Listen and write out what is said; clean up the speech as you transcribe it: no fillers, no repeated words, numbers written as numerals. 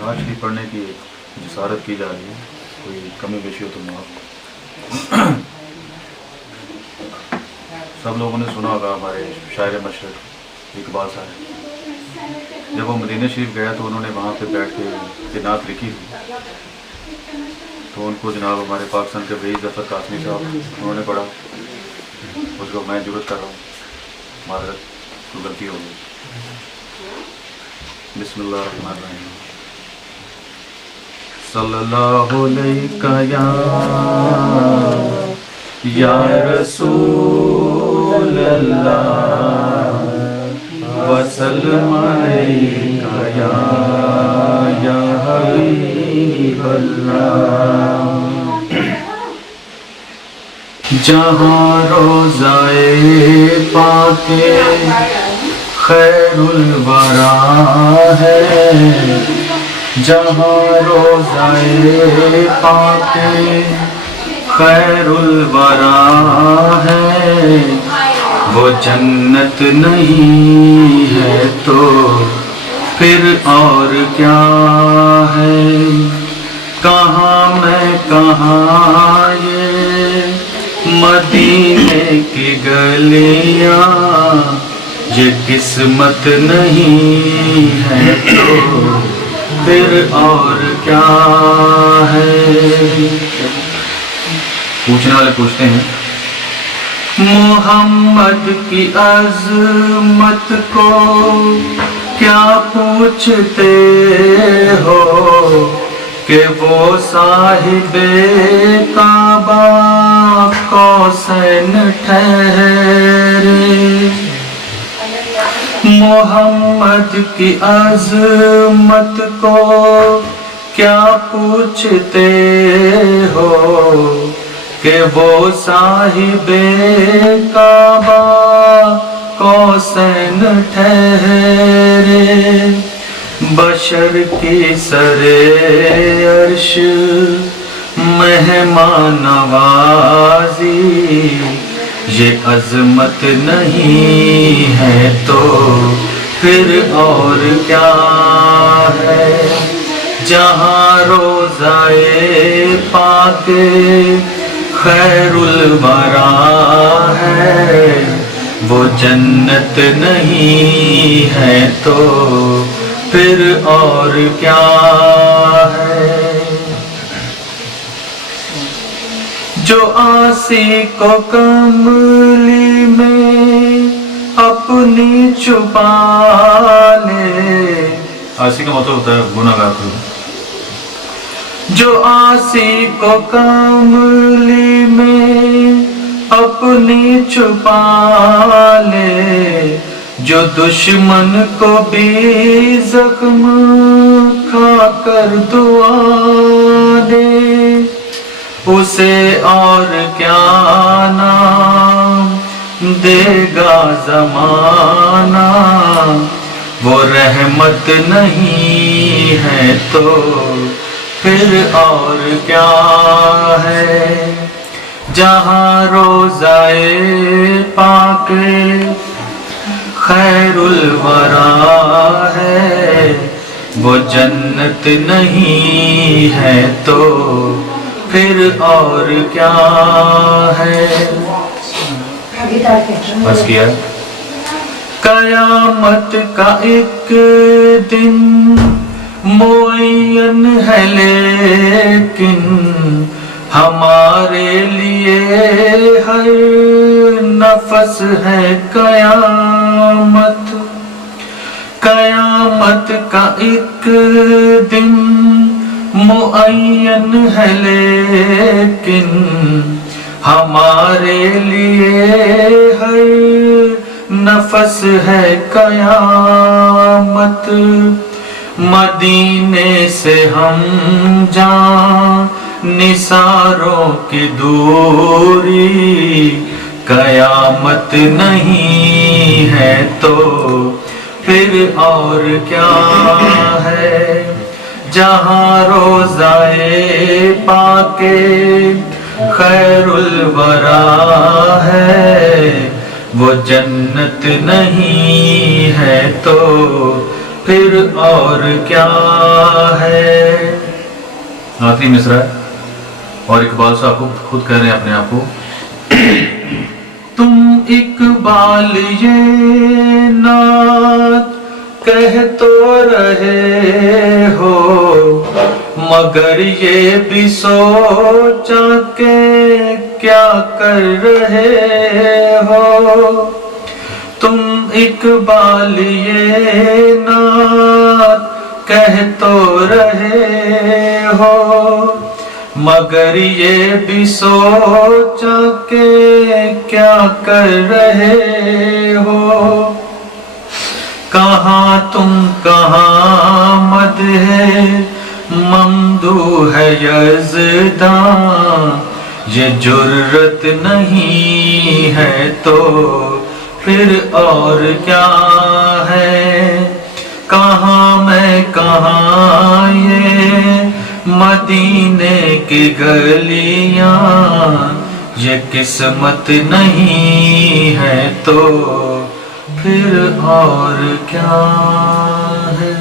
نعت شریف پڑھنے کی جسارت کی جا رہی ہے، کوئی کمی بیشی ہو تو معاف۔ سب لوگوں نے سنا ہوگا ہمارے شاعر مشرق اقبال صاحب، جب وہ مدینہ شریف گیا تو انہوں نے وہاں پہ بیٹھ کے یہ نعت لکھی تھی، تو ان کو جناب ہمارے پاکستان کے رئیس ظفر قاسمی صاحب انہوں نے پڑھا، اس کو میں جرت کر رہا ہوں، معذرت تو غلطی ہو گئی۔ بسم اللہ الرحمن الرحیم۔ صلی اللہ علیہ یا رسول اللہ وسلم علیکہ یا حبیب اللہ۔ جہاں روضۂ پاک خیر الورا ہے، جہاں روضۂ پاک خیر الورا ہے، وہ جنت نہیں ہے تو پھر اور کیا ہے؟ کہاں میں کہاں یہ مدینے کی گلیاں، یہ قسمت نہیں ہے تو پھر اور کیا ہے؟ پوچھنے والے پوچھتے ہیں، محمد کی عظمت کو کیا پوچھتے ہو کہ وہ صاحب کعبہ قوسین ٹھہرے؟ محمد کی عظمت کو کیا پوچھتے ہو کہ وہ صاحب کعبہ قوسین ٹھہرے؟ بشر کی سر عرش مہمان نوازی، یہ عظمت نہیں ہے تو پھر اور کیا ہے؟ جہاں روضۂ پاک خیر الورا ہے، وہ جنت نہیں ہے تو پھر اور کیا ہے؟ جو آسی کو کملی میں اپنی چھپا لے، آسی کا مطلب ہوتا ہے گناہ گار کو، جو آسی کو کملی میں اپنی چھپا لے، جو دشمن کو بھی زخم کھا کر دعا دے، اسے اور کیا نام دے گا زمانہ؟ وہ رحمت نہیں ہے تو پھر اور کیا ہے؟ جہاں روضۂ پاک خیر الورا ہے، وہ جنت نہیں ہے تو پھر اور کیا ہے؟ بس کیا؟ قیامت کا ایک دن معین ہے لیکن ہمارے لیے ہر نفس ہے قیامت۔ قیامت کا ایک دن معین ہے لیکن ہمارے لیے ہر نفس ہے قیامت۔ مدینے سے ہم جان نثاروں کی دوری، قیامت نہیں ہے تو پھر اور کیا ہے؟ جہاں روضۂ پاک خیر الورا ہے، وہ جنت نہیں ہے تو پھر اور کیا ہے. آخری مصرع ہے اور اقبال صاحب خود کہہ رہے ہیں اپنے آپ کو. تم اقبال یہ نعت کہہ تو رہے ہو مگر یہ بھی سوچا کہ کیا کر رہے ہو. تم اقبال یہ نعت کہہ تو رہے ہو مگر یہ بھی سوچا کہ کیا کر رہے ہو. کہاں تم کہاں مدح ممدوح ہے یزداں یہ جرت نہیں ہے تو پھر اور کیا ہے. کہاں میں کہاں یہ مدینے کی گلیاں یہ قسمت نہیں ہے تو پھر اور کیا ہے.